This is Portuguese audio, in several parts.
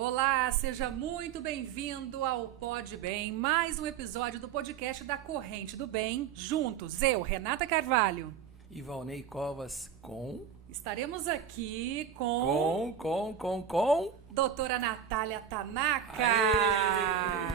Olá, seja muito bem-vindo ao Pod Bem, mais um episódio do podcast da Corrente do Bem, juntos, eu, Renata Carvalho. E Valnei Covas com... Estaremos aqui com... Doutora Natália Tanaka.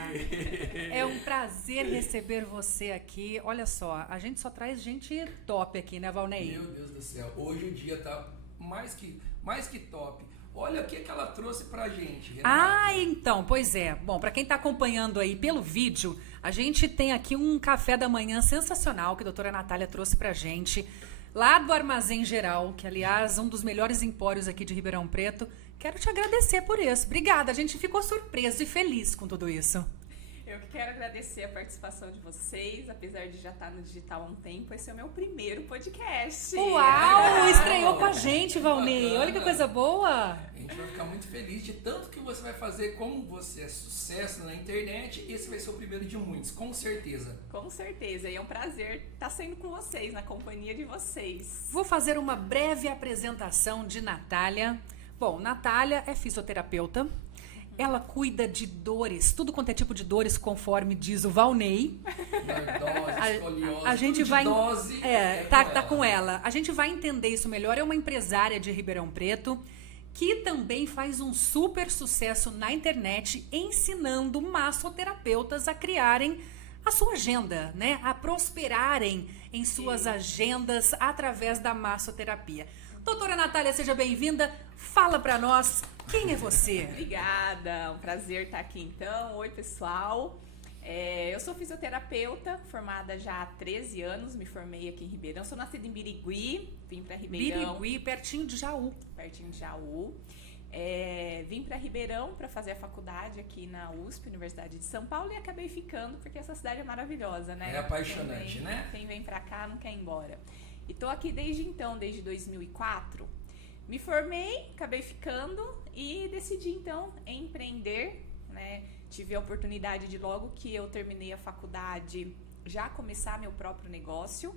Aê! É um prazer receber você aqui. Olha só, a gente só traz gente top aqui, né, Valnei? Meu Deus do céu, hoje o dia tá mais que top. Olha o que ela trouxe pra gente, Renata. Então, pois é. Bom, para quem tá acompanhando aí pelo vídeo, a gente tem aqui um café da manhã sensacional que a doutora Natália trouxe pra gente, lá do Armazém Geral, que aliás, um dos melhores empórios aqui de Ribeirão Preto. Quero te agradecer por isso. Obrigada, a gente ficou surpreso e feliz com tudo isso. Eu que quero agradecer a participação de vocês, apesar de já estar no digital há um tempo, esse é o meu primeiro podcast. Uau! Estreou com a gente, Valnei. Olha que coisa boa! A gente vai ficar muito feliz de tanto que você vai fazer, como você é sucesso na internet, esse vai ser o primeiro de muitos, com certeza. Com certeza, e é um prazer estar sendo com vocês, na companhia de vocês. Vou fazer uma breve apresentação de Natália. Bom, Natália é fisioterapeuta. Ela cuida de dores, tudo quanto é tipo de dores, conforme diz o Valnei. Dose, escoliose, a gente tudo de vai dose. Tá com ela. A gente vai entender isso melhor. É uma empresária de Ribeirão Preto que também faz um super sucesso na internet, ensinando massoterapeutas a criarem a sua agenda, né? A prosperarem em suas agendas através da massoterapia. Doutora Natália, seja bem-vinda. Fala pra nós, quem é você? Obrigada, um prazer estar aqui então. Oi, pessoal. Eu sou fisioterapeuta, formada já há 13 anos, me formei aqui em Ribeirão. Sou nascida em Birigui, vim para Ribeirão. Birigui, pertinho de Jaú. Pertinho de Jaú. Vim para Ribeirão para fazer a faculdade aqui na USP, Universidade de São Paulo, e acabei ficando porque essa cidade é maravilhosa, né? É apaixonante, né? Quem vem para cá não quer ir embora. E tô aqui desde então, desde 2004. Me formei, acabei ficando e decidi então empreender, né? Tive a oportunidade de, logo que eu terminei a faculdade, já começar meu próprio negócio.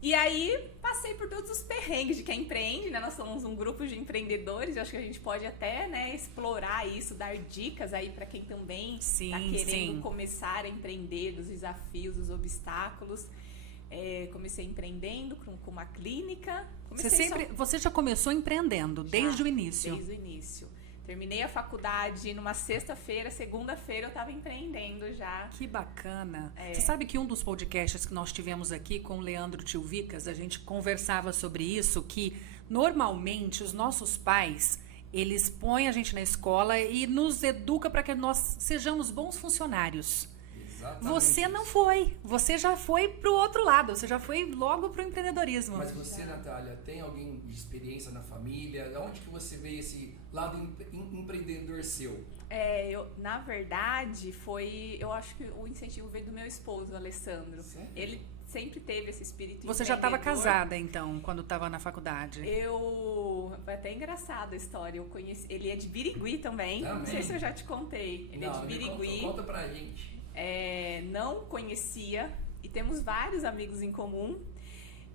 E aí passei por todos os perrengues de quem empreende, né? Nós somos um grupo de empreendedores, eu acho que a gente pode até, né, explorar isso, dar dicas aí para quem também está querendo começar a empreender, dos desafios, dos obstáculos. Comecei empreendendo com uma clínica. Você já começou empreendendo desde o início? Desde o início. Terminei a faculdade numa sexta-feira, segunda-feira eu estava empreendendo já. Que bacana. Você sabe que um dos podcasts que nós tivemos aqui com o Leandro Tilvicas, a gente conversava sobre isso, que normalmente os nossos pais, eles põem a gente na escola e nos educam para que nós sejamos bons funcionários. Exatamente. Você não foi. Você já foi pro outro lado. Você já foi logo pro empreendedorismo. Mas você, Natália, tem alguém de experiência na família? De onde que você veio esse lado empreendedor seu? Na verdade, eu acho que o incentivo veio do meu esposo, Alessandro. Sério? Ele sempre teve esse espírito Você já estava casada, então, quando estava na faculdade? Foi até engraçada a história. Eu conheci, ele é de Birigui também. Não sei se eu já te contei. Ele é de Birigui. Conta pra gente. Não conhecia e temos vários amigos em comum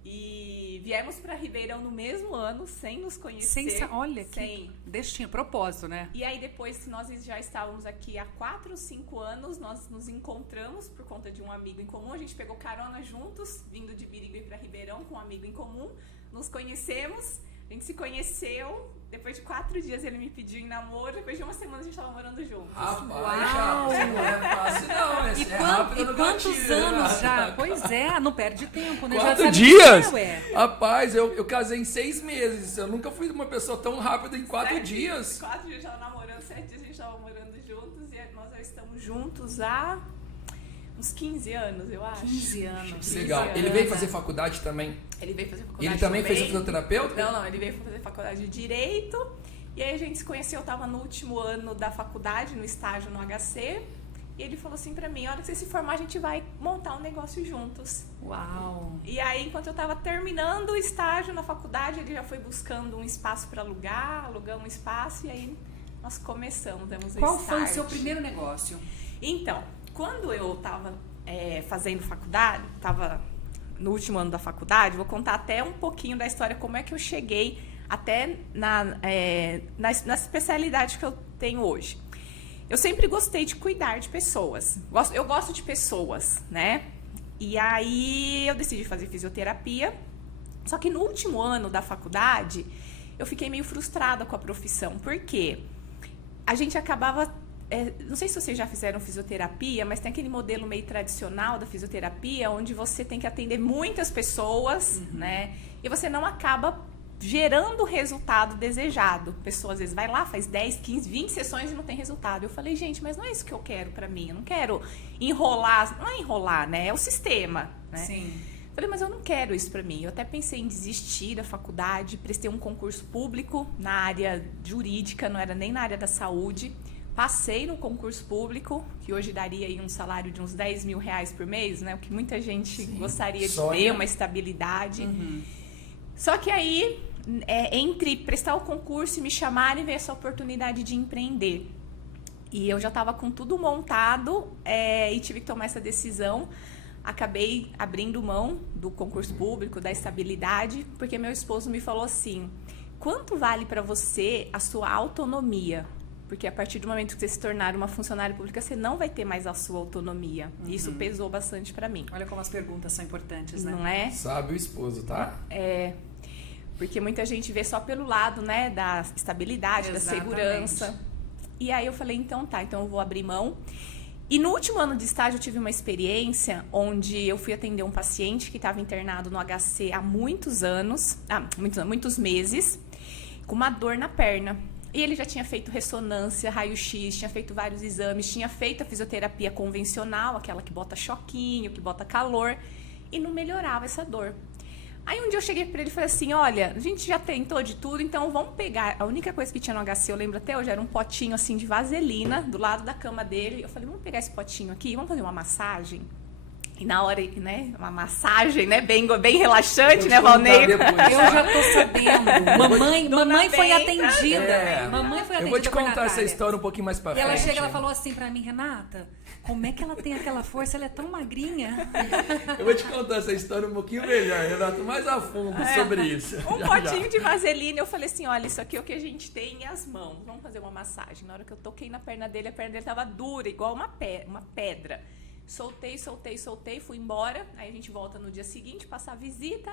e viemos para Ribeirão no mesmo ano sem nos conhecer. Olha, que destino, propósito, né? E aí depois que nós já estávamos aqui há 4 ou 5 anos, nós nos encontramos por conta de um amigo em comum. A gente pegou carona juntos, vindo de Birigui para Ribeirão com um amigo em comum. Nos conhecemos, a gente se conheceu. Depois de 4 dias ele me pediu em namoro, depois de uma semana a gente estava morando juntos. Rapaz, não é fácil não, E quantos anos já? Pois não perde tempo, né? 4 dias? Rapaz, eu casei em 6 meses, eu nunca fui uma pessoa tão rápida em 4 dias. 4 dias já namorando, 7 dias a gente estava morando juntos e nós já estamos juntos há uns 15 anos, eu acho. 15 anos. Legal. Ele veio fazer faculdade também? Ele veio fazer faculdade. Ele também fez fisioterapeuta? Não, ele veio fazer faculdade de Direito. E aí a gente se conheceu, eu estava no último ano da faculdade, no estágio no HC. E ele falou assim pra mim, olha, que você se formar, a gente vai montar um negócio juntos. Uau! E aí, enquanto eu estava terminando o estágio na faculdade, ele já foi buscando um espaço para alugar, alugamos um espaço e aí nós começamos, demos o Qual start. foi o seu primeiro negócio? Então, quando eu estava fazendo faculdade, estava no último ano da faculdade, vou contar até um pouquinho da história, como é que eu cheguei até na especialidade que eu tenho hoje? Eu sempre gostei de cuidar de pessoas. Eu gosto de pessoas, né? E aí eu decidi fazer fisioterapia. Só que no último ano da faculdade, eu fiquei meio frustrada com a profissão. Por quê? A gente acabava... não sei se vocês já fizeram fisioterapia, mas tem aquele modelo meio tradicional da fisioterapia, onde você tem que atender muitas pessoas, né? E você não acaba gerando o resultado desejado. A pessoa às vezes vai lá, faz 10, 15, 20 sessões e não tem resultado. Eu falei, gente, mas não é isso que eu quero pra mim. Eu não quero enrolar, não é enrolar, né? É o sistema, né? Sim. Falei, mas eu não quero isso pra mim. Eu até pensei em desistir da faculdade, prestei um concurso público na área jurídica, não era nem na área da saúde. Passei no concurso público, que hoje daria aí um salário de uns 10 mil reais por mês, né? O que muita gente gostaria de ter, uma estabilidade. Só que aí, entre prestar o concurso e me chamarem, veio essa oportunidade de empreender. E eu já estava com tudo montado e tive que tomar essa decisão. Acabei abrindo mão do concurso público, da estabilidade, porque meu esposo me falou assim, quanto vale para você a sua autonomia? Porque a partir do momento que você se tornar uma funcionária pública, você não vai ter mais a sua autonomia. E isso pesou bastante para mim. Olha como as perguntas são importantes, né? Não é? Sabe o esposo, tá? Porque muita gente vê só pelo lado, né, da estabilidade, Exatamente. da segurança. E aí eu falei, então tá, então eu vou abrir mão. E no último ano de estágio eu tive uma experiência onde eu fui atender um paciente que estava internado no HC há muitos meses, com uma dor na perna. E ele já tinha feito ressonância, raio-x, tinha feito vários exames, tinha feito a fisioterapia convencional, aquela que bota choquinho, que bota calor, e não melhorava essa dor. Aí um dia eu cheguei pra ele e falei assim, olha, a gente já tentou de tudo, então vamos pegar... A única coisa que tinha no HC, eu lembro até hoje, era um potinho assim de vaselina do lado da cama dele. Eu falei, vamos pegar esse potinho aqui, vamos fazer uma massagem? E na hora, né, uma massagem, né, bem Vou relaxante, te né, contar Valnei? depois, Eu tá? já tô sabendo. Mamãe foi bem. atendida. Mamãe foi atendida. Eu vou te por contar essa Natália. história um pouquinho mais pra E frente. ela chega, ela falou assim pra mim, Renata, como é que ela tem aquela força? Ela é tão magrinha. Eu vou te contar essa história um pouquinho melhor, Renato, mais a fundo sobre isso. Um Já, potinho já. de vaselina, eu falei assim, olha, isso aqui é o que a gente tem em as mãos, vamos fazer uma massagem. Na hora que eu toquei na perna dele, a perna dele tava dura, igual uma pedra. Soltei, fui embora, aí a gente volta no dia seguinte, passar a visita,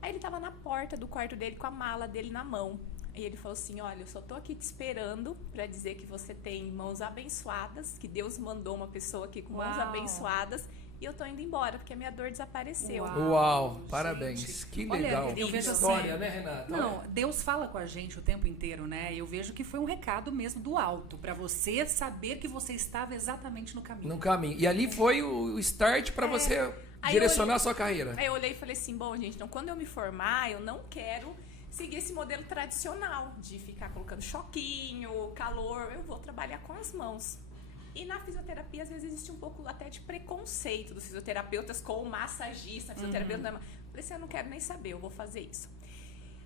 aí ele tava na porta do quarto dele com a mala dele na mão. E ele falou assim, olha, eu só tô aqui te esperando pra dizer que você tem mãos abençoadas, que Deus mandou uma pessoa aqui com mãos Uau. abençoadas, e eu tô indo embora, porque a minha dor desapareceu. Uau, parabéns. Gente, Que olha, legal. eu Que vejo história, assim, né, Renata? Não, Deus fala com a gente o tempo inteiro, né? Eu vejo que foi um recado mesmo do alto, pra você saber que você estava exatamente no caminho. No caminho. E ali foi o start pra você Aí direcionar eu a sua carreira. Aí eu olhei e falei assim, bom, gente, então quando eu me formar, eu não quero seguir esse modelo tradicional de ficar colocando choquinho, calor, eu vou trabalhar com as mãos. E na fisioterapia, às vezes, existe um pouco até de preconceito dos fisioterapeutas com o massagista, fisioterapeuta. Eu falei assim, eu não quero nem saber, eu vou fazer isso.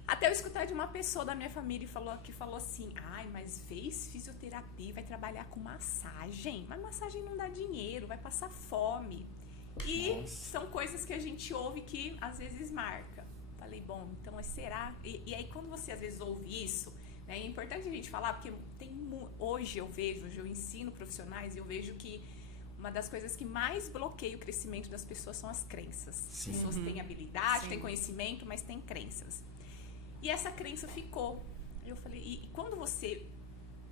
Até eu escutar de uma pessoa da minha família que falou assim, ai, mas fez fisioterapia e vai trabalhar com massagem? Mas massagem não dá dinheiro, vai passar fome. E são coisas que a gente ouve que às vezes marca. Falei, bom, então será? E aí quando você às vezes ouve isso, né, é importante a gente falar, porque hoje eu ensino profissionais e eu vejo que uma das coisas que mais bloqueia o crescimento das pessoas são as crenças. Sim. As pessoas têm habilidade, Sim. têm conhecimento, mas têm crenças. E essa crença ficou. Eu falei, e quando você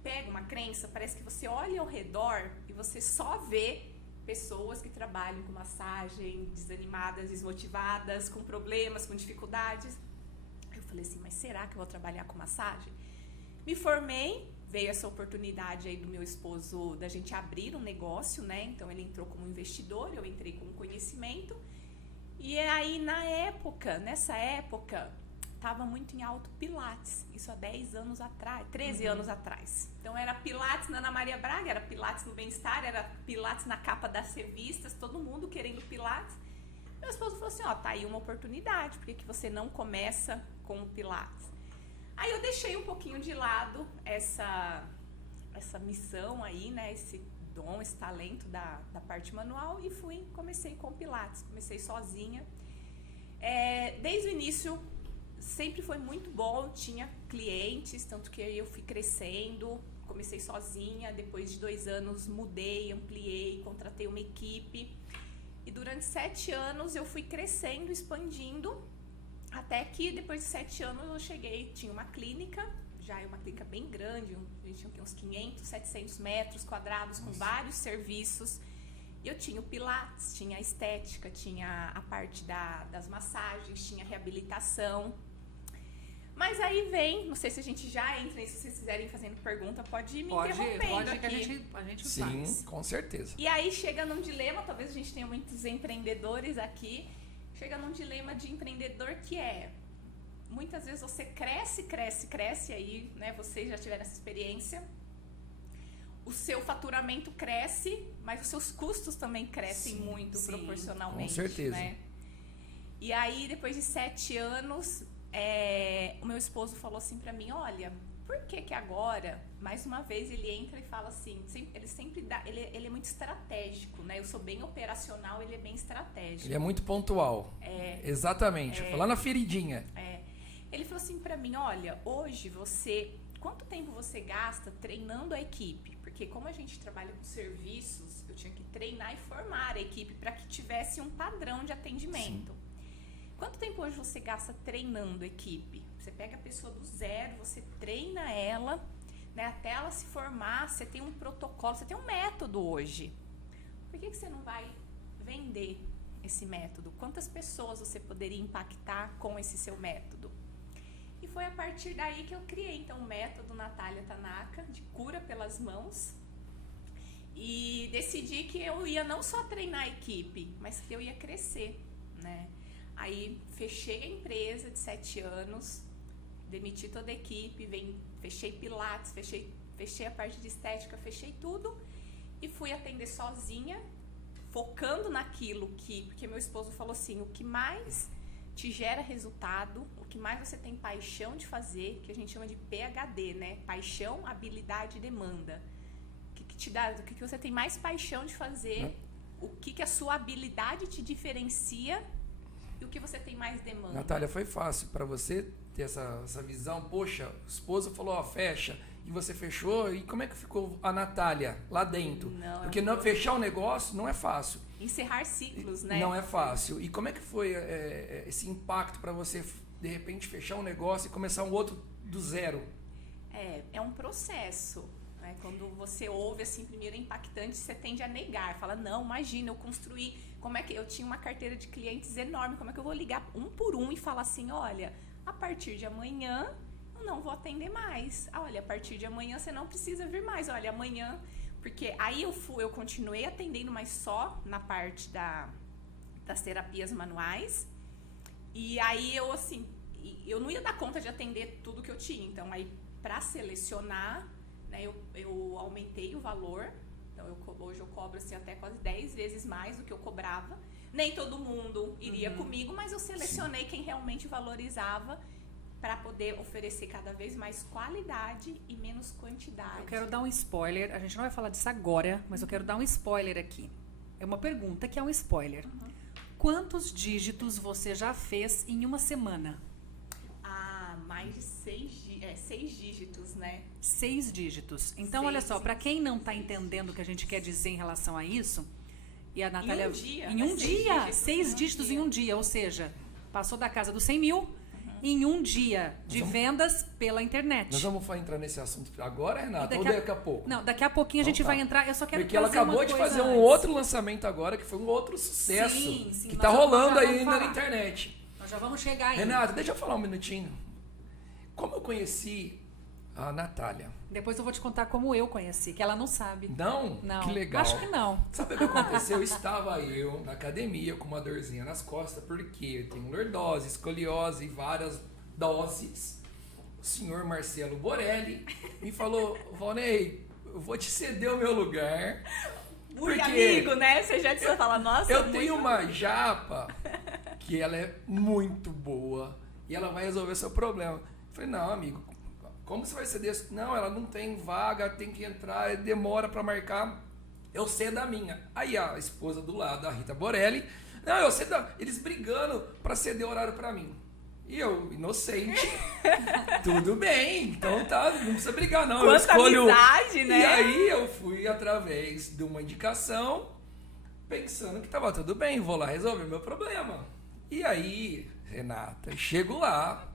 pega uma crença, parece que você olha ao redor e você só vê pessoas que trabalham com massagem, desanimadas, desmotivadas, com problemas, com dificuldades. Eu falei assim, mas será que eu vou trabalhar com massagem? Me formei, veio essa oportunidade aí do meu esposo da gente abrir um negócio, né? Então ele entrou como investidor, eu entrei com conhecimento. E aí nessa época, estava muito em alto Pilates, isso há 10 anos atrás, 13 anos atrás. Então era Pilates na Ana Maria Braga, era Pilates no Bem-Estar, era Pilates na capa das revistas, todo mundo querendo Pilates. Meu esposo falou assim, ó, tá aí uma oportunidade, por que você não começa com o Pilates? Aí eu deixei um pouquinho de lado essa missão aí, né, esse dom, esse talento da parte manual e comecei com o Pilates, comecei sozinha. Desde o início, sempre foi muito bom, eu tinha clientes, tanto que eu fui crescendo, comecei sozinha, depois de 2 anos mudei, ampliei, contratei uma equipe. E durante 7 anos eu fui crescendo, expandindo, até que depois de 7 anos eu cheguei, tinha uma clínica, já é uma clínica bem grande, a gente tinha uns 500, 700 metros quadrados, com vários serviços. E eu tinha o pilates, tinha a estética, tinha a parte das massagens, tinha a reabilitação. Mas aí vem, não sei se a gente já entra nisso, se vocês quiserem fazendo pergunta, pode ir me interrompendo pode aqui. que a gente Sim, faz. com certeza. E aí chega num dilema, talvez a gente tenha muitos empreendedores aqui, chega num dilema de empreendedor que é, muitas vezes você cresce, aí, né, vocês já tiveram essa experiência, o seu faturamento cresce, mas os seus custos também crescem muito proporcionalmente. Com certeza. Né? E aí, depois de 7 anos, o meu esposo falou assim pra mim, olha, por que agora, mais uma vez, ele entra e fala assim, ele sempre dá, ele é muito estratégico, né? Eu sou bem operacional, ele é bem estratégico. Ele é muito pontual. Exatamente. Lá na feridinha. Ele falou assim pra mim, olha, hoje quanto tempo você gasta treinando a equipe? Porque como a gente trabalha com serviços, eu tinha que treinar e formar a equipe para que tivesse um padrão de atendimento. Sim. Quanto tempo hoje você gasta treinando a equipe? Você pega a pessoa do zero, você treina ela, né, até ela se formar, você tem um protocolo, você tem um método hoje. Por que você não vai vender esse método? Quantas pessoas você poderia impactar com esse seu método? E foi a partir daí que eu criei, então, o método Natália Tanaka, de cura pelas mãos. E decidi que eu ia não só treinar a equipe, mas que eu ia crescer, né? Aí, fechei a empresa de 7 anos, demiti toda a equipe, fechei pilates, fechei a parte de estética, fechei tudo. E fui atender sozinha, focando naquilo porque meu esposo falou assim, o que mais te gera resultado, o que mais você tem paixão de fazer, que a gente chama de PHD, né? Paixão, habilidade e demanda. O que você tem mais paixão de fazer, o que a sua habilidade te diferencia e o que você tem mais demanda. Natália, foi fácil para você ter essa visão? Poxa, o esposo falou, ó, fecha, e você fechou, e como é que ficou a Natália lá dentro? Porque fechar um negócio não é fácil. Encerrar ciclos, né? Não é fácil. E como é que foi esse impacto para você, de repente, fechar um negócio e começar um outro do zero? É um processo. Né? Quando você ouve, assim, primeiro é impactante, você tende a negar. Fala, não, imagina, eu construí... Como é que eu tinha uma carteira de clientes enorme, como é que eu vou ligar um por um e falar assim, olha, a partir de amanhã eu não vou atender mais. Olha, a partir de amanhã você não precisa vir mais. Olha, amanhã... Porque aí eu continuei atendendo, mas só na parte das terapias manuais. E aí eu não ia dar conta de atender tudo que eu tinha. Então, aí, para selecionar, né, eu aumentei o valor. Então, hoje eu cobro assim, até quase 10 vezes mais do que eu cobrava. Nem todo mundo iria comigo, mas eu selecionei quem realmente valorizava, para poder oferecer cada vez mais qualidade e menos quantidade. Eu quero dar um spoiler, a gente não vai falar disso agora, mas eu quero dar um spoiler aqui. É uma pergunta que é um spoiler. Quantos dígitos você já fez em uma semana? Mais de 6 dígitos, né? 6 dígitos. Então, olha só, para quem não está entendendo o que a gente quer dizer em relação a isso, e a Natália... Em um dia. 6 dígitos em um dia, ou seja, passou da casa dos 100 mil... em um dia de vendas pela internet. Nós vamos entrar nesse assunto agora, Renata, ou daqui a pouco? Não, daqui a pouquinho a gente vai entrar. Eu só quero porque ela acabou de fazer um outro lançamento agora, que foi um outro sucesso. Sim, que tá rolando aí na internet. Nós já vamos chegar aí. Renata, deixa eu falar um minutinho. Como eu conheci a Natália? Depois eu vou te contar como eu conheci, que ela não sabe. Não? Não. Que legal. Acho que não. Sabe o que aconteceu? Estava eu na academia com uma dorzinha nas costas, porque eu tenho lordose, escoliose e várias doses. O senhor Marcelo Borelli me falou, Valnei, eu vou te ceder o meu lugar. Porque amigo, né? Você já precisa falar, nossa. Eu tenho uma japa que ela é muito boa e ela vai resolver seu problema. Eu falei, não, amigo, como você vai ceder? Não, ela não tem vaga, tem que entrar, demora para marcar. Eu cedo a minha. Aí a esposa do lado, a Rita Borelli, não, eu cedo. Eles brigando para ceder horário para mim. E eu, inocente, tudo bem, então tá, não precisa brigar não. Quanta eu escolho. amizade, né? E aí eu fui através de uma indicação, pensando que tava tudo bem, vou lá resolver meu problema. E aí, Renata, chego lá,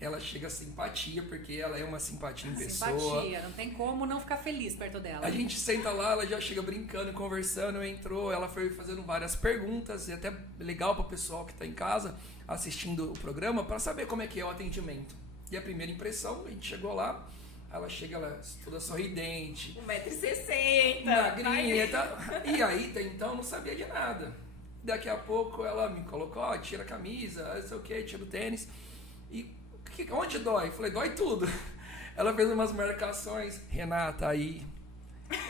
ela chega simpatia, porque ela é uma simpatia em pessoa. Simpatia, não tem como não ficar feliz perto dela. A gente senta lá, ela já chega brincando, conversando, entrou, ela foi fazendo várias perguntas, e até legal para o pessoal que está em casa assistindo o programa, para saber como é que é o atendimento. E a primeira impressão, a gente chegou lá, ela chega ela toda sorridente, 1,60 m, magrinha, e aí, até então, não sabia de nada. Daqui a pouco ela me colocou, ó, tira a camisa, não sei o que, tira o tênis, e onde dói? Eu falei, dói tudo. Ela fez umas marcações. Renata, aí.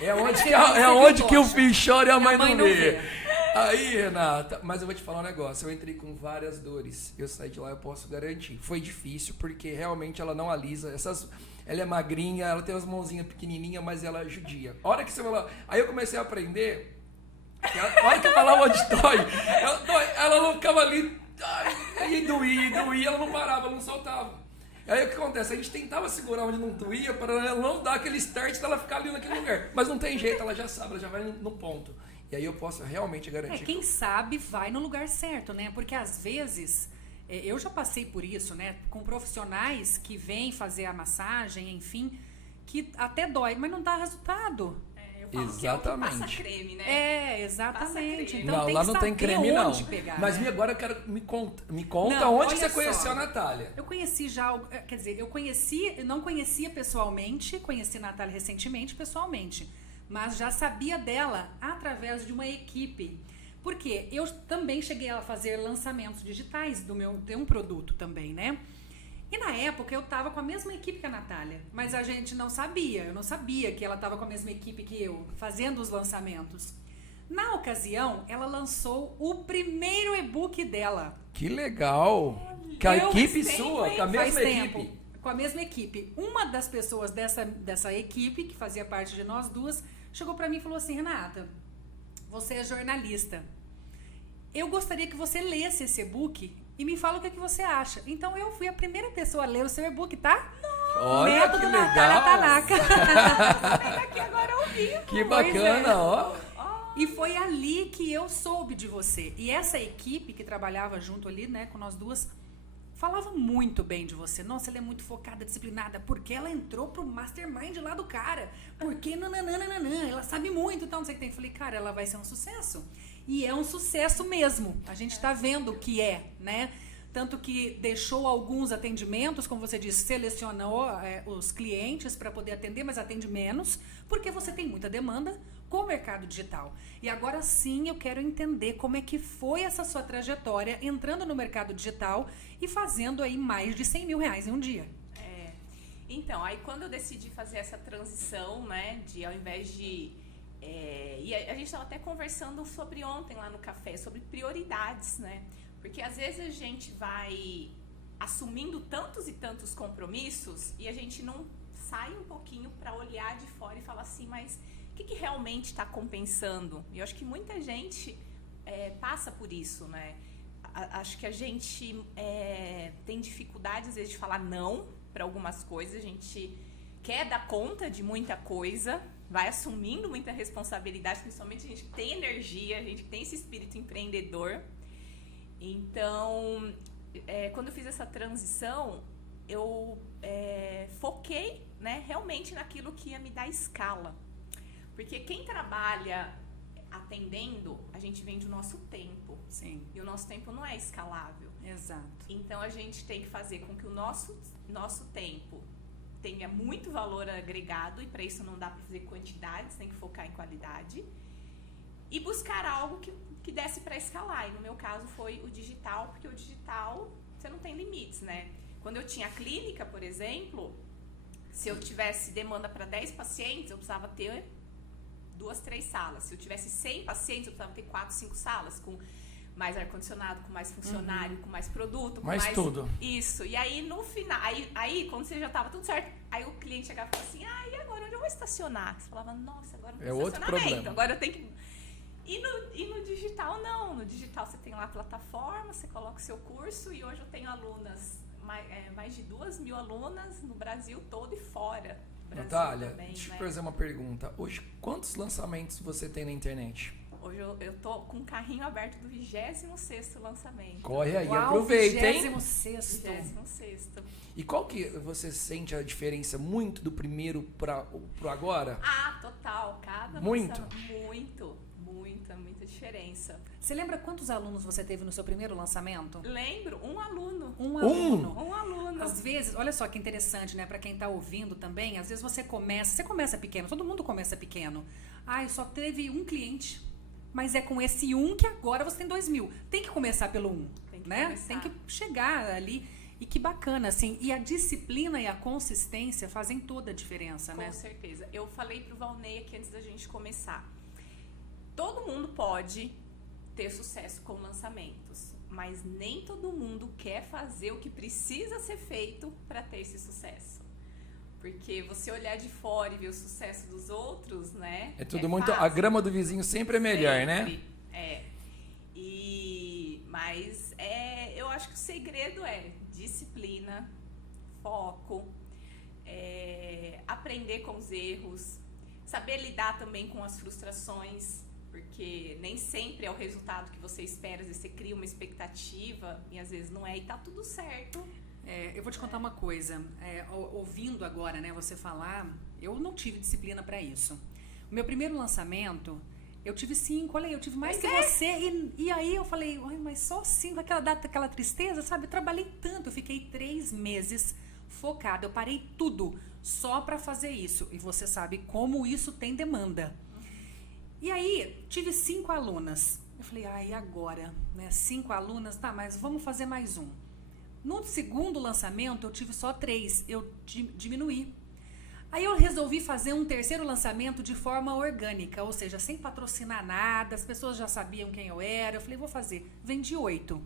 É onde que o filho chora e a mãe não vê. Aí, Renata. Mas eu vou te falar um negócio. Eu entrei com várias dores. Eu saí de lá, eu posso garantir. Foi difícil, porque realmente ela não alisa. Ela é magrinha, ela tem umas mãozinhas pequenininhas, mas ela é judia. A hora que você falou. Aí eu comecei a aprender. A hora que eu falava onde dói, ela não ficava ali. Aí doía, ela não parava, ela não soltava. Aí o que acontece? A gente tentava segurar onde não doía para ela não dar aquele start dela ficar ali naquele lugar. Mas não tem jeito, ela já sabe, ela já vai no ponto. E aí eu posso realmente garantir. Quem sabe vai no lugar certo, né? Porque às vezes, eu já passei por isso, né? Com profissionais que vêm fazer a massagem, enfim, que até dói, mas não dá resultado. Exatamente. Que é o que passa creme, né? Exatamente. Creme. Então não, tem lá que não tem saber creme, não. onde pegar, mas né? agora eu quero me conta Não, onde você olha conheceu só. a Natália. Eu conheci já, quer dizer, eu não conhecia pessoalmente, conheci a Natália recentemente pessoalmente, mas já sabia dela através de uma equipe. Porque eu também cheguei a fazer lançamentos digitais de um produto também, né? E na época eu tava com a mesma equipe que a Natália, mas a gente não sabia, eu não sabia que ela tava com a mesma equipe que eu, fazendo os lançamentos. Na ocasião, ela lançou o primeiro e-book dela. Que legal! Com a equipe sei, sua, com a Faz mesma tempo, equipe. com a mesma equipe. Uma das pessoas dessa equipe, que fazia parte de nós duas, chegou pra mim e falou assim, Renata, você é jornalista. Eu gostaria que você lesse esse e-book e me fala o que você acha. Então eu fui a primeira pessoa a ler o seu e-book, tá? Olha Método que Natália legal! Tanaka. Aqui agora ao vivo. Que Pois bacana, é. ó! E foi ali que eu soube de você. E essa equipe que trabalhava junto ali, né, com nós duas, falava muito bem de você. Nossa, ela é muito focada, disciplinada, porque ela entrou pro mastermind lá do cara. Porque nananana, ela sabe muito, então não sei o que tem. Eu falei, cara, ela vai ser um sucesso. E é um sucesso mesmo. A gente tá vendo que é, né? Tanto que deixou alguns atendimentos, como você disse, selecionou os clientes para poder atender, mas atende menos, porque você tem muita demanda com o mercado digital. E agora sim eu quero entender como é que foi essa sua trajetória entrando no mercado digital e fazendo aí mais de 100 mil reais em um dia. Então, aí quando eu decidi fazer essa transição, né, de ao invés de... e a gente estava até conversando sobre ontem lá no café, sobre prioridades, né? Porque às vezes a gente vai assumindo tantos e tantos compromissos e a gente não sai um pouquinho para olhar de fora e falar assim, mas o que realmente está compensando? E eu acho que muita gente passa por isso, né? Acho que a gente tem dificuldade às vezes de falar não para algumas coisas, a gente quer dar conta de muita coisa, vai assumindo muita responsabilidade, principalmente a gente que tem energia, a gente que tem esse espírito empreendedor. Então, quando eu fiz essa transição, eu foquei, né, realmente naquilo que ia me dar escala. Porque quem trabalha atendendo, a gente vende o nosso tempo. Sim. E o nosso tempo não é escalável. Exato. Então, a gente tem que fazer com que o nosso tempo tenha muito valor agregado, e para isso não dá para fazer quantidades, tem que focar em qualidade. E buscar algo que desse para escalar. E no meu caso foi o digital, porque o digital você não tem limites, né? Quando eu tinha clínica, por exemplo, se eu tivesse demanda para 10 pacientes, eu precisava ter 2, 3 salas. Se eu tivesse 100 pacientes, eu precisava ter 4, 5 salas, com mais ar-condicionado, com mais funcionário, com mais produto, com mais tudo. Isso. E aí, no final, aí quando você já tava tudo certo, aí o cliente chegava e falava assim, e agora onde eu vou estacionar? Você falava, nossa, agora não tem outro estacionamento. problema. Agora eu tenho que... E no digital não, no digital você tem lá a plataforma, você coloca o seu curso e hoje eu tenho alunas, mais de 2.000 alunas no Brasil todo e fora. Brasil Natália, também, deixa eu né? fazer uma pergunta. Hoje, quantos lançamentos você tem na internet? Hoje eu tô com um carrinho aberto do 26º lançamento. Corre aí, Uau, aproveita, hein? 26º. 26º. E qual que você sente a diferença muito do primeiro pro agora? Ah, total. Cada Muito? muita diferença. Você lembra quantos alunos você teve no seu primeiro lançamento? Lembro, um aluno. Um aluno. Um aluno. Às vezes, olha só que interessante, né? Pra quem tá ouvindo também, às vezes você começa pequeno, todo mundo começa pequeno. Ai, só teve um cliente, mas é com esse um que agora você tem 2.000. Tem que começar pelo um, Tem que né? começar. Tem que chegar ali. E que bacana, assim. E a disciplina e a consistência fazem toda a diferença, né? Com certeza. Eu falei pro Valnei aqui antes da gente começar. Todo mundo pode ter sucesso com lançamentos, mas nem todo mundo quer fazer o que precisa ser feito para ter esse sucesso. Porque você olhar de fora e ver o sucesso dos outros, né? É tudo muito. A fácil. grama do vizinho sempre é melhor, né? Sempre. Mas eu acho que o segredo é disciplina, foco, aprender com os erros, saber lidar também com as frustrações, porque nem sempre é o resultado que você espera, às vezes você cria uma expectativa e às vezes não é, e tá tudo certo. Eu vou te contar uma coisa. Ouvindo agora, né, você falar, eu não tive disciplina para isso. O meu primeiro lançamento, eu tive 5, olha aí, eu tive mais que você. E aí eu falei, ai, mas só 5, aquela tristeza, sabe? Eu trabalhei tanto, eu fiquei 3 meses focada, eu parei tudo só para fazer isso. E você sabe como isso tem demanda. E aí, tive 5 alunas. Eu falei, e agora? Né? 5 alunas, tá, mas vamos fazer mais um. No segundo lançamento, eu tive só 3, eu diminuí. Aí eu resolvi fazer um terceiro lançamento de forma orgânica, ou seja, sem patrocinar nada, as pessoas já sabiam quem eu era. Eu falei, vou fazer. Vendi 8,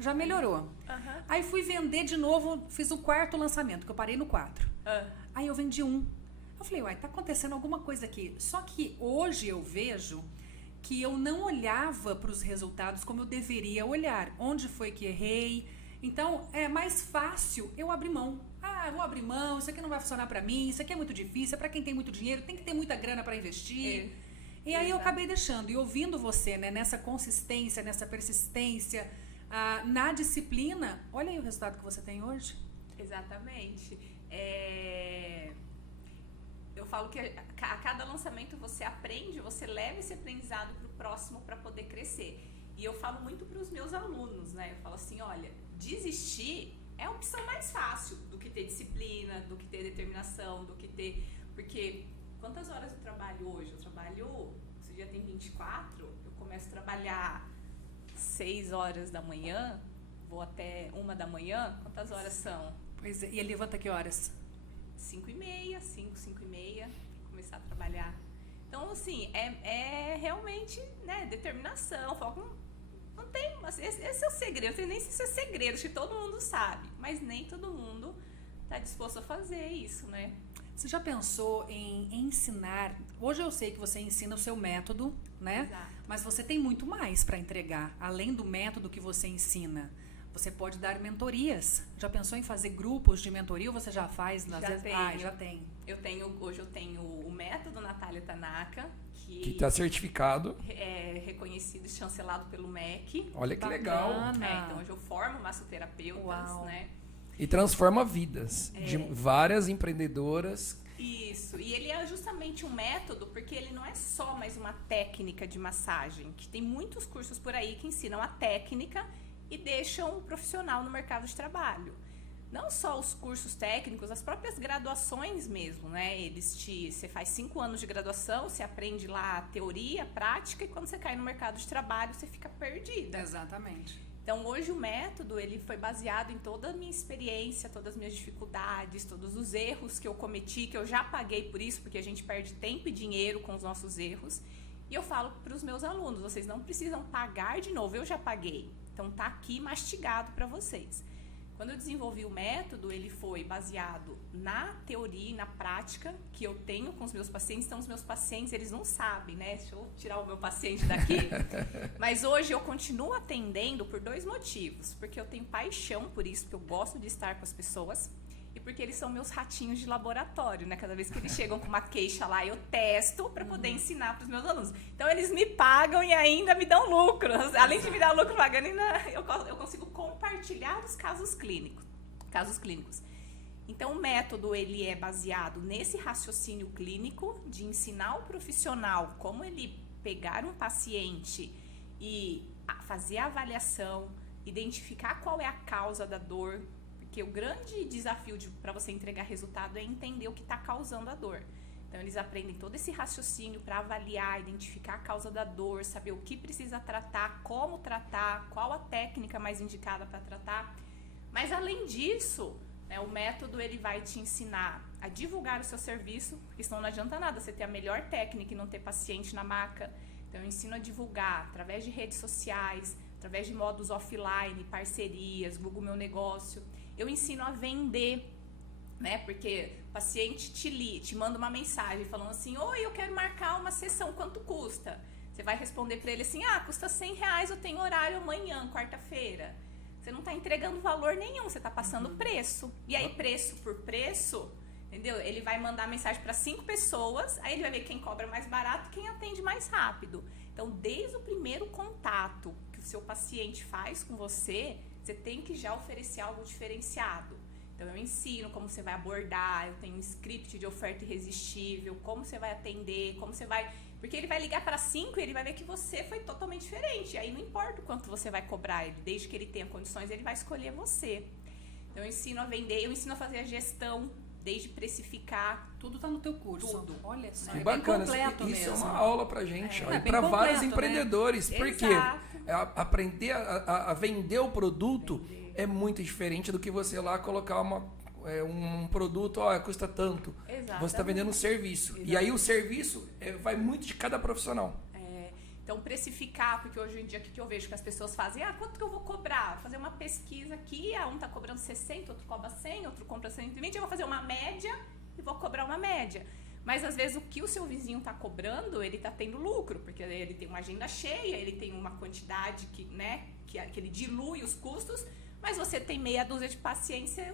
já melhorou. Uhum. Aí fui vender de novo, fiz o 4º lançamento, que eu parei no 4. Aí eu vendi 1. Eu falei, tá acontecendo alguma coisa aqui. Só que hoje eu vejo que eu não olhava para os resultados como eu deveria olhar. Onde foi que errei? Então, é mais fácil eu abrir mão. Eu vou abrir mão, isso aqui não vai funcionar para mim, isso aqui é muito difícil, é para quem tem muito dinheiro, tem que ter muita grana para investir. E aí eu acabei deixando. E ouvindo você, né, nessa consistência, nessa persistência, na disciplina, olha aí o resultado que você tem hoje. Exatamente. Eu falo que a cada lançamento você aprende, você leva esse aprendizado para o próximo para poder crescer. E eu falo muito para os meus alunos, né? Eu falo assim, olha, desistir é a opção mais fácil do que ter disciplina, do que ter determinação, do que ter... Porque quantas horas eu trabalho hoje? Eu trabalho, se o dia tem 24, eu começo a trabalhar 6 horas da manhã, vou até 1 da manhã, quantas horas são? Pois é, e ele levanta que horas? 5h30, 5h30, começar a trabalhar. Então, assim, é realmente, né, determinação, foco. Não tem, esse é o segredo, não sei nem se isso é segredo, acho que todo mundo sabe, mas nem todo mundo está disposto a fazer isso, né? Você já pensou em ensinar? Hoje eu sei que você ensina o seu método, né? Exato. Mas você tem muito mais para entregar, além do método que você ensina. Você pode dar mentorias. Já pensou em fazer grupos de mentoria ou você já faz? Já tem. Hoje eu tenho o método Natália Tanaka, Que está certificado. É reconhecido e chancelado pelo MEC. Olha que Bacana. legal. Então hoje eu formo massoterapeutas, Uau. né? E transforma vidas de várias empreendedoras. Isso, e ele é justamente um método, porque ele não é só mais uma técnica de massagem, que tem muitos cursos por aí que ensinam a técnica e deixam o profissional no mercado de trabalho. Não só os cursos técnicos, as próprias graduações mesmo, né? Você faz 5 anos de graduação, você aprende lá a teoria, a prática, e quando você cai no mercado de trabalho, você fica perdida. Exatamente. Então, hoje o método, ele foi baseado em toda a minha experiência, todas as minhas dificuldades, todos os erros que eu cometi, que eu já paguei por isso, porque a gente perde tempo e dinheiro com os nossos erros. E eu falo para os meus alunos, vocês não precisam pagar de novo, eu já paguei. Então, tá aqui mastigado para vocês. Quando eu desenvolvi o método, ele foi baseado na teoria e na prática que eu tenho com os meus pacientes. Então, os meus pacientes, eles não sabem, né? Deixa eu tirar o meu paciente daqui. Mas hoje eu continuo atendendo por 2 motivos. Porque eu tenho paixão por isso, porque eu gosto de estar com as pessoas. E porque eles são meus ratinhos de laboratório, né? Cada vez que eles chegam com uma queixa lá, eu testo para poder ensinar para os meus alunos. Então, eles me pagam e ainda me dão lucro. Além de me dar lucro pagando, ainda eu consigo compartilhar os casos clínicos. Então, o método, ele é baseado nesse raciocínio clínico de ensinar o profissional como ele pegar um paciente e fazer a avaliação, identificar qual é a causa da dor. Porque o grande desafio para você entregar resultado é entender o que está causando a dor. Então, eles aprendem todo esse raciocínio para avaliar, identificar a causa da dor, saber o que precisa tratar, como tratar, qual a técnica mais indicada para tratar. Mas, além disso, né, o método ele vai te ensinar a divulgar o seu serviço, porque senão não adianta nada você ter a melhor técnica e não ter paciente na maca. Então, eu ensino a divulgar através de redes sociais, através de modos offline, parcerias, Google Meu Negócio. Eu ensino a vender, né? Porque o paciente te manda uma mensagem falando assim: oi, eu quero marcar uma sessão, quanto custa? Você vai responder para ele assim: custa R$100, eu tenho horário amanhã, quarta-feira. Você não está entregando valor nenhum, você está passando preço. E aí, preço por preço, entendeu? Ele vai mandar mensagem para 5 pessoas, aí ele vai ver quem cobra mais barato e quem atende mais rápido. Então, desde o primeiro contato que o seu paciente faz com você, você tem que já oferecer algo diferenciado. Então, eu ensino como você vai abordar, eu tenho um script de oferta irresistível, como você vai atender, como você vai... Porque ele vai ligar para 5 e ele vai ver que você foi totalmente diferente. Aí não importa o quanto você vai cobrar ele, desde que ele tenha condições, ele vai escolher você. Então, eu ensino a vender, eu ensino a fazer a gestão, desde precificar. Tudo tá no teu curso. Tudo. Olha só, Que é bacana, bem completo isso mesmo. é uma aula pra gente, É e bem para vários completo, empreendedores, né? porque Exato. aprender a vender o produto é muito diferente do que você lá colocar um produto, custa tanto. Exatamente. Você está vendendo um serviço. E aí o serviço vai muito de cada profissional. Então, precificar, porque hoje em dia o que eu vejo que as pessoas fazem, quanto que eu vou cobrar? Fazer uma pesquisa aqui, um tá cobrando 60, outro cobra 100, outro compra 120, eu vou fazer uma média e vou cobrar uma média. Mas, às vezes, o que o seu vizinho tá cobrando, ele tá tendo lucro, porque ele tem uma agenda cheia, ele tem uma quantidade que ele dilui os custos, mas você tem meia dúzia de paciência,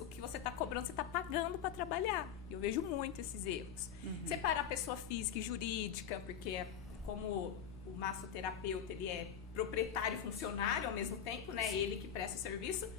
o que você está cobrando, você está pagando para trabalhar. Eu vejo muito esses erros. Separar pessoa física e jurídica, porque como o massoterapeuta, ele é proprietário e funcionário ao mesmo tempo, né? Ele que presta o serviço.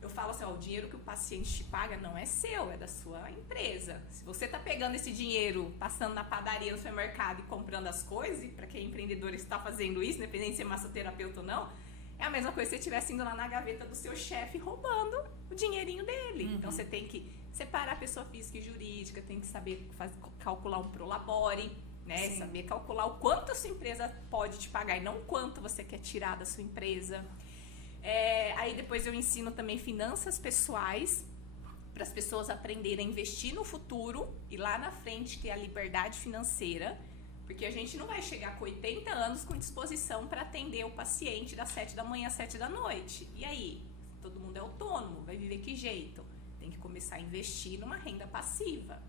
Eu falo assim, o dinheiro que o paciente te paga não é seu, é da sua empresa. Se você está pegando esse dinheiro, passando na padaria, no supermercado e comprando as coisas, e para quem é empreendedor está fazendo isso, independente de ser massoterapeuta ou não, é a mesma coisa se você estivesse indo lá na gaveta do seu chefe roubando o dinheirinho dele. Então, você tem que separar pessoa física e jurídica, tem que saber calcular um prolabore, né? Sim. Saber calcular o quanto a sua empresa pode te pagar e não o quanto você quer tirar da sua empresa. Aí depois eu ensino também finanças pessoais, para as pessoas aprenderem a investir no futuro e lá na frente ter a liberdade financeira. Porque a gente não vai chegar com 80 anos com disposição para atender o paciente das 7 da manhã às 7 da noite. E aí? Todo mundo é autônomo, vai viver que jeito? Tem que começar a investir numa renda passiva.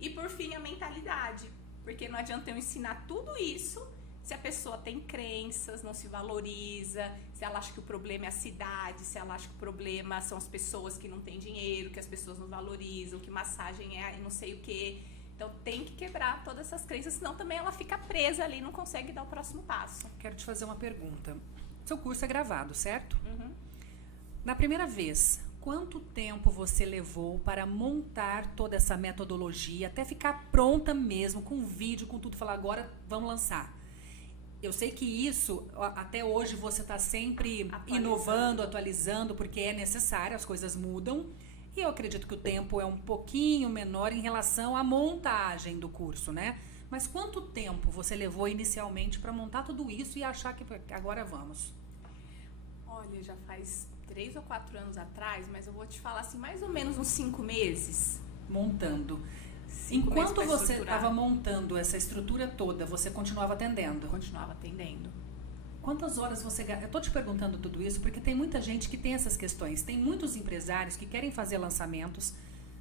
E por fim, a mentalidade. Porque não adianta eu ensinar tudo isso se a pessoa tem crenças, não se valoriza, se ela acha que o problema é a cidade, se ela acha que o problema são as pessoas que não têm dinheiro, que as pessoas não valorizam, que massagem é não sei o quê. Então, tem que quebrar todas essas crenças, senão também ela fica presa ali e não consegue dar o próximo passo. Quero te fazer uma pergunta. Seu curso é gravado, certo? Na primeira vez, quanto tempo você levou para montar toda essa metodologia, até ficar pronta mesmo, com vídeo, com tudo, falar agora vamos lançar? Eu sei que isso, até hoje, você está sempre inovando, atualizando, porque é necessário, as coisas mudam. E eu acredito que o tempo é um pouquinho menor em relação à montagem do curso, né? Mas quanto tempo você levou inicialmente para montar tudo isso e achar que agora vamos? Olha, já faz 3 ou 4 anos atrás, mas eu vou te falar assim, mais ou menos uns 5 meses. Montando. 5 Enquanto meses pra você estruturar. estava montando essa estrutura toda, você continuava atendendo? Continuava atendendo. Quantas horas você gasta? Eu tô te perguntando tudo isso porque tem muita gente que tem essas questões. Tem muitos empresários que querem fazer lançamentos,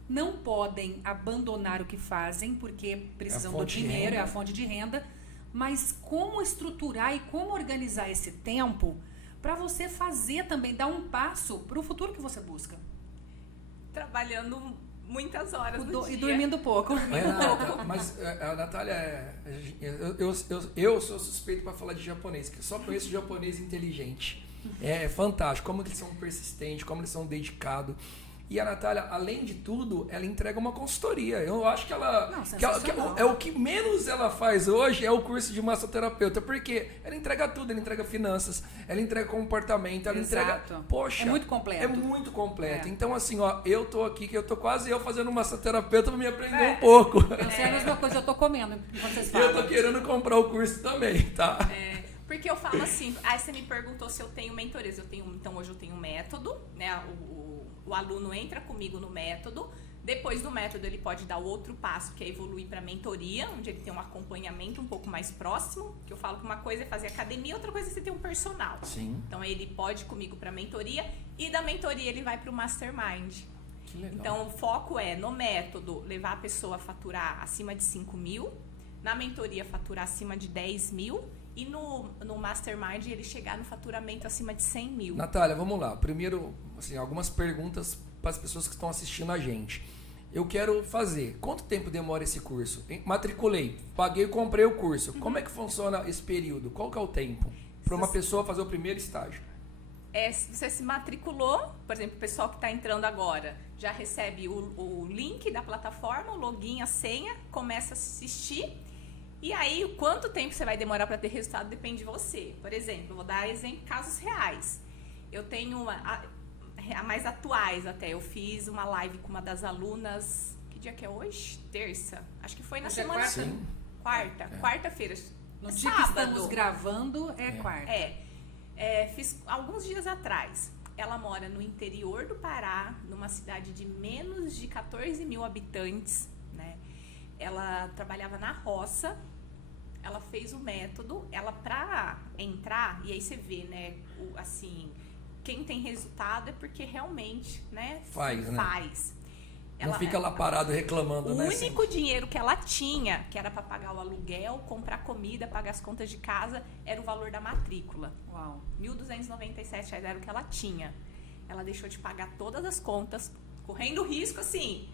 não podem abandonar o que fazem porque precisam do dinheiro, é a fonte de renda. Mas como estruturar e como organizar esse tempo para você fazer também, dar um passo para o futuro que você busca? Trabalhando muitas horas no dia. E dormindo pouco. Mas a Natália, eu sou suspeito para falar de japonês, que eu só conheço japonês inteligente. É fantástico, como eles são persistentes, como eles são dedicados. E a Natália, além de tudo, ela entrega uma consultoria. Eu acho que é o que menos ela faz hoje é o curso de massoterapeuta, porque ela entrega tudo, ela entrega finanças, ela entrega comportamento, ela entrega... Poxa, é muito completo. É muito completo. Então, assim, ó, eu tô aqui, que eu tô quase fazendo massoterapeuta para me aprender um pouco. Eu sei a mesma coisa, eu tô comendo enquanto vocês falam. Eu tô querendo comprar o curso também, tá? Porque eu falo assim, aí você me perguntou se eu tenho mentorias. Então hoje eu tenho um método, né? O aluno entra comigo no método. Depois do método ele pode dar o outro passo, que é evoluir para mentoria, onde ele tem um acompanhamento um pouco mais próximo. Que eu falo que uma coisa é fazer academia, outra coisa é você ter um personal. Sim. Então ele pode ir comigo para mentoria e da mentoria ele vai para o mastermind. Que legal. Então o foco é no método levar a pessoa a faturar acima de 5 mil, na mentoria faturar acima de 10 mil. E no Mastermind ele chegar no faturamento acima de 100 mil. Natália, vamos lá. Primeiro, assim, algumas perguntas para as pessoas que estão assistindo a gente. Eu quero fazer. Quanto tempo demora esse curso? Matriculei, paguei, comprei o curso. Como é que funciona esse período? Qual que é o tempo para uma pessoa fazer o primeiro estágio? Se você se matriculou, por exemplo, o pessoal que está entrando agora já recebe o link da plataforma, o login, a senha, começa a assistir. E aí, quanto tempo você vai demorar para ter resultado depende de você. Por exemplo, vou dar casos reais. Eu tenho a mais atuais até. Eu fiz uma live com uma das alunas. Que dia que é hoje? Terça. Acho que foi na semana. Quarta. Quarta-feira. No dia que estamos gravando é quarta. Fiz alguns dias atrás. Ela mora no interior do Pará, numa cidade de menos de 14 mil habitantes, né? Ela trabalhava na roça. Ela fez o método, pra entrar, e aí você vê, né, assim, quem tem resultado é porque realmente, né, faz. Não fica lá parado reclamando, né? O único dinheiro que ela tinha, que era para pagar o aluguel, comprar comida, pagar as contas de casa, era o valor da matrícula. Uau. R$1.297 era o que ela tinha. Ela deixou de pagar todas as contas, correndo o risco, assim,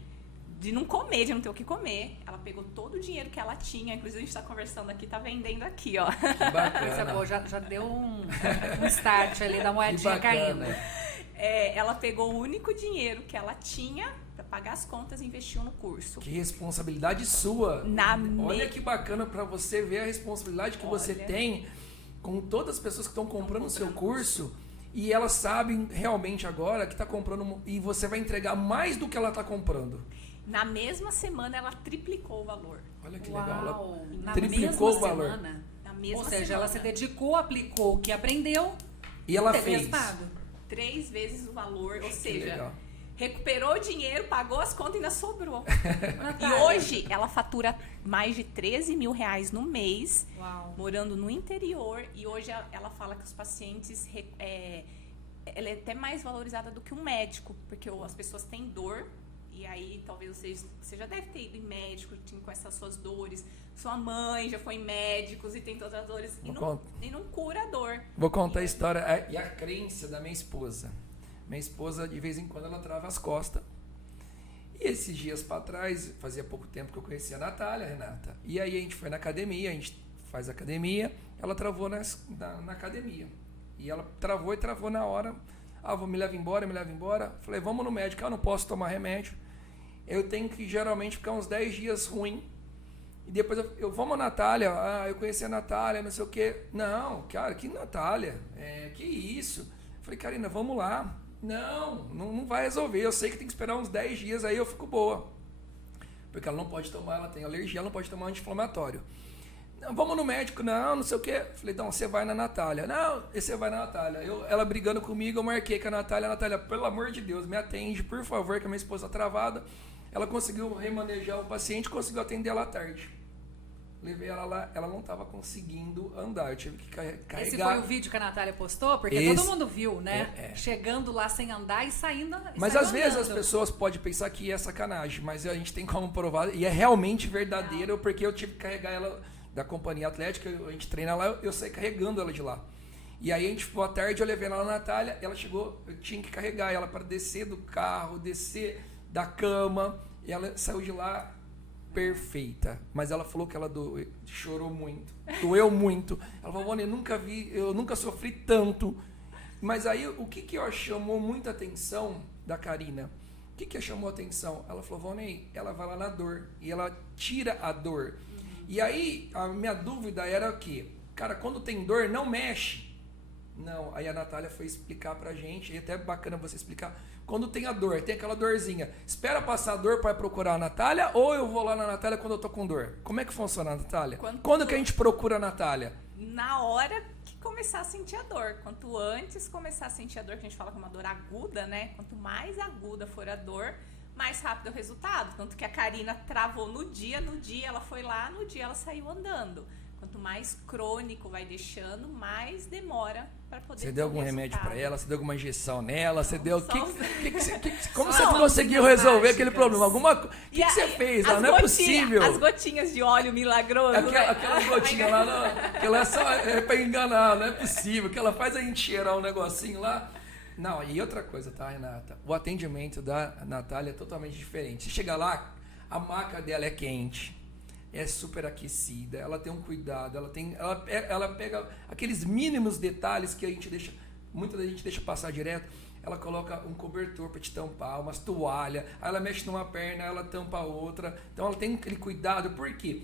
de não comer, de não ter o que comer. Ela pegou todo o dinheiro que ela tinha, inclusive a gente tá conversando aqui, tá vendendo aqui, ó. Que bacana. Boa, já deu um start ali da moedinha caindo. Ela pegou o único dinheiro que ela tinha para pagar as contas e investiu no curso. Que responsabilidade sua. Olha que bacana para você ver a responsabilidade que você tem com todas as pessoas que estão comprando o seu curso. E elas sabem realmente agora que está comprando e você vai entregar mais do que ela está comprando. Na mesma semana, ela triplicou o valor. Olha que legal. Ela triplicou o valor. Na mesma Ou seja, semana. ela se dedicou, aplicou o que aprendeu e ela fez. Resultado. 3 vezes o valor, ou Que seja, legal. Recuperou o dinheiro, pagou as contas e ainda sobrou. E hoje, ela fatura mais de 13 mil reais no mês, morando no interior. E hoje, ela fala que os pacientes... ela é até mais valorizada do que um médico, porque as pessoas têm dor. E aí, talvez você já deve ter ido em médico com essas suas dores. Sua mãe já foi em médicos e tem todas as dores. E não cura a dor. Vou contar a história e a crença da minha esposa. Minha esposa, de vez em quando, ela trava as costas. E esses dias para trás, fazia pouco tempo que eu conhecia a Natália, Renata. E aí a gente foi na academia, a gente faz academia. Ela travou na academia. E ela travou na hora. Me leva embora. Falei, vamos no médico. Eu não posso tomar remédio. Eu tenho que geralmente ficar uns 10 dias ruim. E depois vamos a Natália. Eu conheci a Natália, não sei o quê. Não, cara, que Natália? Que isso? Falei, Karina, vamos lá. Não vai resolver. Eu sei que tem que esperar uns 10 dias, aí eu fico boa. Porque ela não pode tomar, ela tem alergia, ela não pode tomar anti-inflamatório. Não, vamos no médico, não sei o quê. Falei, então, você vai na Natália. Não, você vai na Natália. Ela brigando comigo, eu marquei com a Natália. Natália, pelo amor de Deus, me atende, por favor, que a minha esposa está travada. Ela conseguiu remanejar o paciente, conseguiu atender ela à tarde. levei ela lá, ela não estava conseguindo andar, eu tive que carregar. Esse foi o vídeo que a Natália postou? Porque todo mundo viu, né? Chegando lá sem andar e saindo. Mas às vezes as pessoas podem pensar que é sacanagem, mas a gente tem como provar, e é realmente verdadeiro, porque eu tive que carregar ela da companhia atlética, a gente treina lá, eu saí carregando ela de lá. E aí a gente ficou à tarde, eu levei ela na Natália, ela chegou, eu tinha que carregar ela para descer do carro, descer da cama, e ela saiu de lá perfeita. Mas ela falou que ela chorou muito, doeu muito. Ela falou, Vone, eu nunca sofri tanto. Mas aí o que chamou muita atenção da Karina? O que chamou a atenção? Ela falou, Vone, ela vai lá na dor, e ela tira a dor. E aí a minha dúvida era o quê? Cara, quando tem dor, não mexe. Não, aí a Natália foi explicar pra gente, e até bacana você explicar, quando tem a dor, tem aquela dorzinha, espera passar a dor para procurar a Natália, ou eu vou lá na Natália quando eu tô com dor? Como é que funciona, Natália? Quando que a gente procura a Natália? Na hora que começar a sentir a dor. Quanto antes começar a sentir a dor, que a gente fala que é uma dor aguda, né? Quanto mais aguda for a dor, mais rápido é o resultado. Tanto que a Karina travou no dia ela foi lá, no dia ela saiu andando. Quanto mais crônico vai deixando, mais demora para poder. Você deu algum remédio para ela? Você deu alguma injeção nela? Você deu como você conseguiu resolver aquele problema? O que você fez? Não é possível. As gotinhas de óleo milagroso. Aquela gotinha lá, aquela é só para enganar, não é possível. Que ela faz a gente cheirar um negocinho lá. Não, e outra coisa, tá, Renata? O atendimento da Natália é totalmente diferente. Você chega lá, a maca dela é quente. É super aquecida, ela tem um cuidado, ela pega aqueles mínimos detalhes que muita gente deixa passar direto. Ela coloca um cobertor para te tampar, umas toalhas, aí ela mexe numa perna, ela tampa a outra. Então ela tem aquele cuidado, por quê?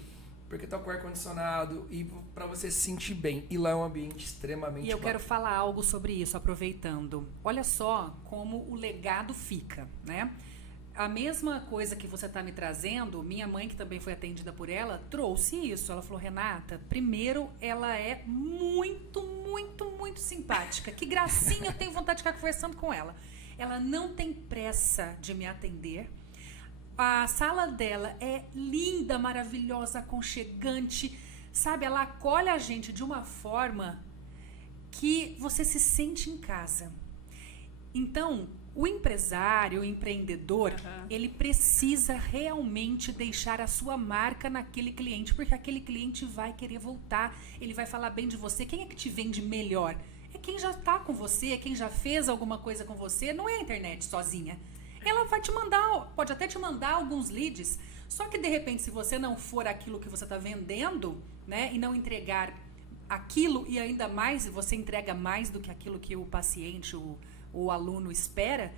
Porque tá com ar-condicionado e para você se sentir bem. E lá é um ambiente extremamente E eu quero falar algo sobre isso, aproveitando. Olha só como o legado fica, né? A mesma coisa que você está me trazendo, minha mãe, que também foi atendida por ela, trouxe isso. Ela falou, Renata, primeiro, ela é muito, muito, muito simpática. Que gracinha, eu tenho vontade de ficar conversando com ela. Ela não tem pressa de me atender. A sala dela é linda, maravilhosa, aconchegante. Sabe, ela acolhe a gente de uma forma que você se sente em casa. Então, o empresário, o empreendedor, ele precisa realmente deixar a sua marca naquele cliente, porque aquele cliente vai querer voltar, ele vai falar bem de você. Quem é que te vende melhor? É quem já está com você, é quem já fez alguma coisa com você, não é a internet sozinha. Ela vai te mandar, pode até te mandar alguns leads, só que de repente se você não for aquilo que você está vendendo, né, e não entregar aquilo, e ainda mais, você entrega mais do que aquilo que o paciente, o aluno espera,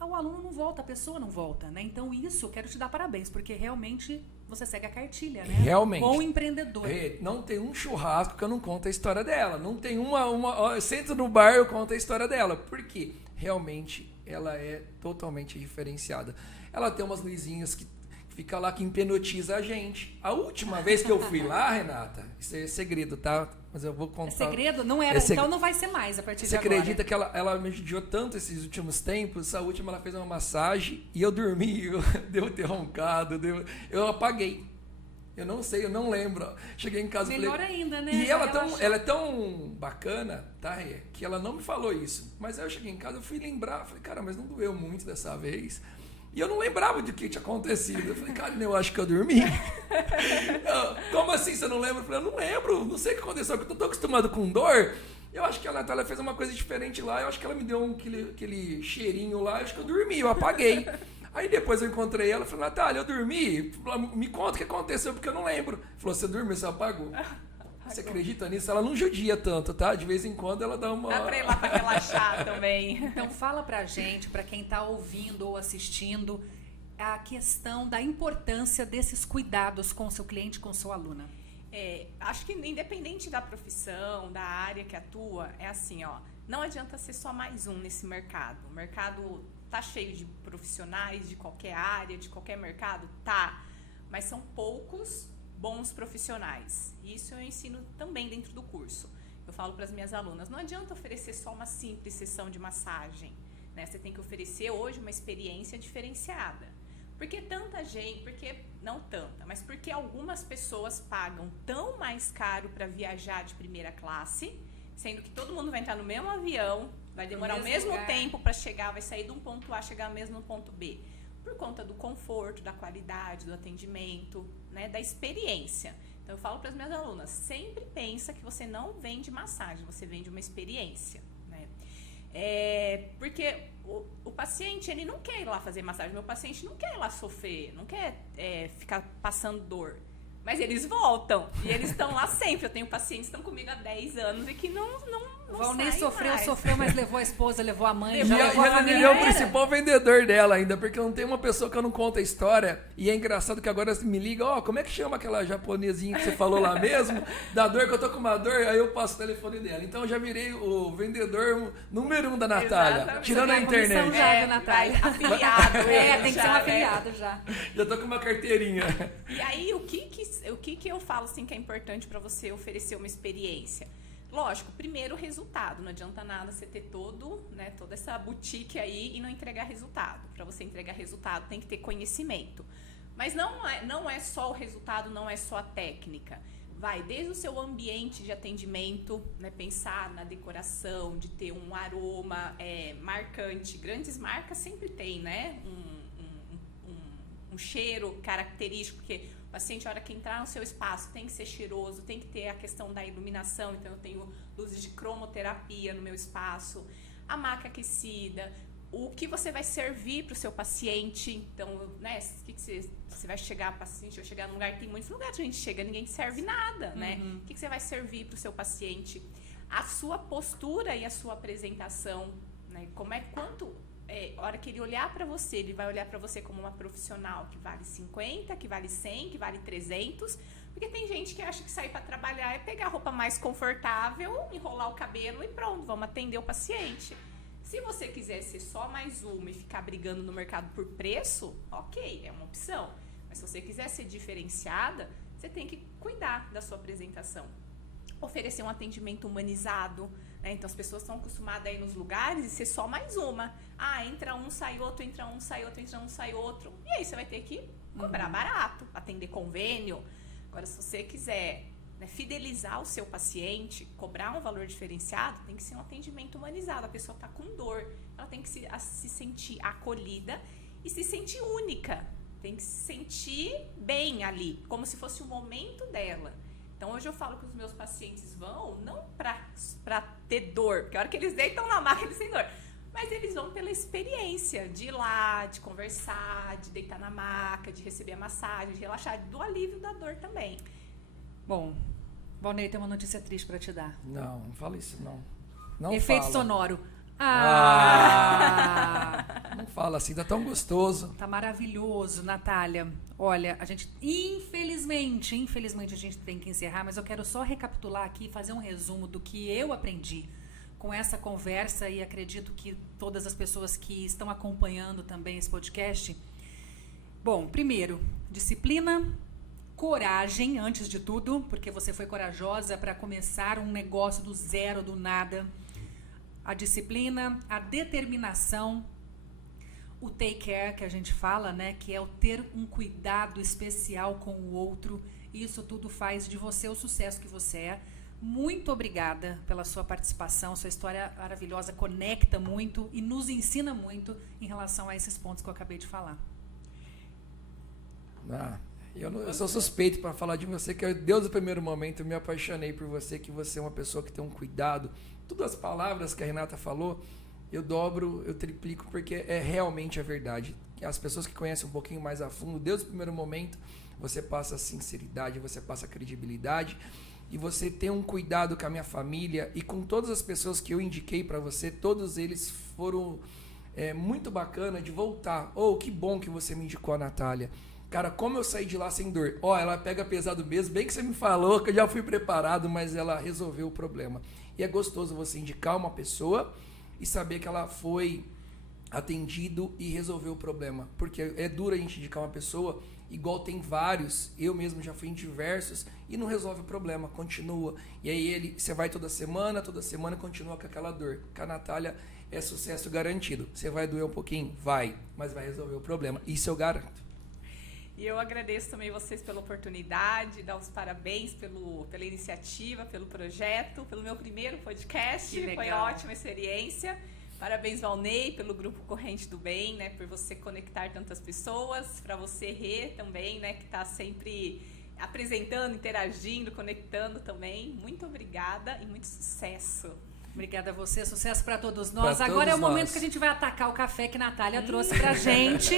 o aluno não volta, a pessoa não volta, né? Então isso eu quero te dar parabéns, porque realmente você segue a cartilha, né? Realmente. Bom empreendedor. Não tem um churrasco que eu não conto a história dela. Não tem eu sento no bar e eu conto a história dela. Por quê? Realmente ela é totalmente diferenciada. Ela tem umas luzinhas que fica lá que hipnotiza a gente. A última vez que eu fui lá, Renata, isso é segredo, tá? Mas eu vou contar. É segredo? Não era, então não vai ser mais a partir de agora. Você acredita que ela me judiou tanto esses últimos tempos? A última ela fez uma massagem e eu dormi, deu ter roncado, eu apaguei. Eu não sei, eu não lembro. Cheguei em casa e falei... Melhor ainda, né? E ela é tão bacana, tá, que ela não me falou isso. Mas aí eu cheguei em casa, eu fui lembrar, falei, cara, mas não doeu muito dessa vez. E eu não lembrava do que tinha acontecido. Eu falei, cara, eu acho que eu dormi. Como assim você não lembra? Eu falei, eu não lembro, não sei o que aconteceu, porque eu tô acostumado com dor. Eu acho que a Natália fez uma coisa diferente lá, eu acho que ela me deu aquele cheirinho lá, eu acho que eu dormi, eu apaguei. Aí depois eu encontrei ela e falei, Natália, eu dormi, me conta o que aconteceu, porque eu não lembro. Falou, você dormiu, você apagou. Você acredita nisso? Ela não judia tanto, tá? De vez em quando ela dá uma... Dá pra ir lá pra relaxar também. Então fala pra gente, pra quem tá ouvindo ou assistindo, a questão da importância desses cuidados com o seu cliente, com o seu aluna. Acho que independente da profissão, da área que atua, é assim, ó, não adianta ser só mais um nesse mercado. O mercado tá cheio de profissionais de qualquer área, de qualquer mercado? Tá, mas são poucos bons profissionais. Isso eu ensino também dentro do curso. Eu falo para as minhas alunas, não adianta oferecer só uma simples sessão de massagem, né? Você tem que oferecer hoje uma experiência diferenciada. Porque tanta gente, porque não tanta, mas porque algumas pessoas pagam tão mais caro para viajar de primeira classe, sendo que todo mundo vai entrar no mesmo avião, vai demorar o mesmo tempo para chegar, vai sair de um ponto A, chegar mesmo no ponto B. Por conta do conforto, da qualidade, do atendimento, né, da experiência. Então, eu falo para as minhas alunas, sempre pensa que você não vende massagem, você vende uma experiência, né? Porque o paciente, ele não quer ir lá fazer massagem, meu paciente não quer ir lá sofrer, não quer ficar passando dor. Mas eles voltam, e eles estão lá sempre. Eu tenho pacientes que estão comigo há 10 anos e que não o Valnei saem mais. sofreu, mas levou a esposa, levou a mãe, E já levou a ele família. é o principal vendedor dela ainda, porque não tem uma pessoa que eu não conto a história. E é engraçado que agora me liga, como é que chama aquela japonesinha que você falou lá mesmo? Da dor que eu tô com uma dor, aí eu passo o telefone dela. Então eu já virei o vendedor número 1 da Natália, Exatamente. tirando a internet. Já, Natália. Afiliado. Tem que ser um afiliado já. Já tô com uma carteirinha. E aí, o que eu falo assim que é importante para você oferecer uma experiência? Lógico, primeiro o resultado. Não adianta nada você ter toda essa boutique aí e não entregar resultado. Para você entregar resultado, tem que ter conhecimento. Mas não é só o resultado, não é só a técnica. Vai desde o seu ambiente de atendimento, né, pensar na decoração, de ter um aroma marcante. Grandes marcas sempre tem, né, um cheiro característico, porque o paciente, a hora que entrar no seu espaço, tem que ser cheiroso, tem que ter a questão da iluminação. Então, eu tenho luzes de cromoterapia no meu espaço, a maca aquecida, o que você vai servir para o seu paciente. Então, né, que você vai chegar, paciente, vai chegar num lugar, tem muitos lugares que a gente chega, ninguém te serve nada, né? O que você vai servir para o seu paciente? A sua postura e a sua apresentação, né? A hora que ele olhar para você, ele vai olhar para você como uma profissional que vale 50, que vale 100, que vale 300. Porque tem gente que acha que sair para trabalhar é pegar a roupa mais confortável, enrolar o cabelo e pronto, vamos atender o paciente. Se você quiser ser só mais uma e ficar brigando no mercado por preço, ok, é uma opção. Mas se você quiser ser diferenciada, você tem que cuidar da sua apresentação. Oferecer um atendimento humanizado, né? Então as pessoas estão acostumadas a ir nos lugares e ser só mais uma. Entra um, sai outro, entra um, sai outro, entra um, sai outro. E aí você vai ter que cobrar barato, atender convênio. Agora, se você quiser, né, fidelizar o seu paciente, cobrar um valor diferenciado, tem que ser um atendimento humanizado. A pessoa está com dor, ela tem que se sentir acolhida e se sentir única. Tem que se sentir bem ali, como se fosse o momento dela. Então, hoje eu falo que os meus pacientes vão não para ter dor, porque a hora que eles deitam na maca, eles têm dor. Mas eles vão pela experiência de ir lá, de conversar, de deitar na maca, de receber a massagem, de relaxar, do alívio da dor também. Bom, Valnei, tem uma notícia triste para te dar. Não fala isso, não. Não Efeito fala. sonoro. Não fala assim, tá tão gostoso. Tá maravilhoso, Natália. Olha, a gente, infelizmente a gente tem que encerrar, mas eu quero só recapitular aqui, fazer um resumo do que eu aprendi com essa conversa e acredito que todas as pessoas que estão acompanhando também esse podcast. Bom, primeiro, disciplina, coragem, antes de tudo, porque você foi corajosa para começar um negócio do zero, do nada. A disciplina, a determinação, o take care que a gente fala, né, que é o ter um cuidado especial com o outro. Isso tudo faz de você o sucesso que você é. Muito obrigada pela sua participação, sua história maravilhosa, conecta muito e nos ensina muito em relação a esses pontos que eu acabei de falar. Eu sou suspeito para falar de você, que desde o primeiro momento eu me apaixonei por você, que você é uma pessoa que tem um cuidado. Todas as palavras que a Renata falou, eu dobro, eu triplico, porque é realmente a verdade. As pessoas que conhecem um pouquinho mais a fundo, desde o primeiro momento, você passa sinceridade, você passa credibilidade, e você tem um cuidado com a minha família e com todas as pessoas que eu indiquei para você, todos eles foram muito bacana de voltar. Que bom que você me indicou a Natália. Cara, como eu saí de lá sem dor. Ela pega pesado mesmo, bem que você me falou, que eu já fui preparado, mas ela resolveu o problema. E é gostoso você indicar uma pessoa e saber que ela foi atendido e resolveu o problema. Porque é duro a gente indicar uma pessoa, igual tem vários, eu mesmo já fui em diversos, e não resolve o problema, continua. E aí você vai toda semana continua com aquela dor. Com a Natália é sucesso garantido. Você vai doer um pouquinho? Vai, mas vai resolver o problema. Isso eu garanto. E eu agradeço também vocês pela oportunidade, dar os parabéns pela iniciativa, pelo projeto, pelo meu primeiro podcast. Que legal. Foi ótima experiência. Parabéns, Valnei, pelo Grupo Corrente do Bem, né? Por você conectar tantas pessoas. Para você, Rê, também, né? Que está sempre apresentando, interagindo, conectando também. Muito obrigada e muito sucesso. Obrigada a você, sucesso para todos nós. Pra Agora é o todos momento nós. que a gente vai atacar o café que a Natália trouxe pra gente,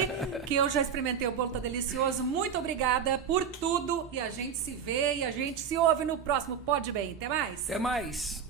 que eu já experimentei, o bolo tá delicioso. Muito obrigada por tudo e a gente se vê e a gente se ouve no próximo Pode Bem. Até mais. Até mais.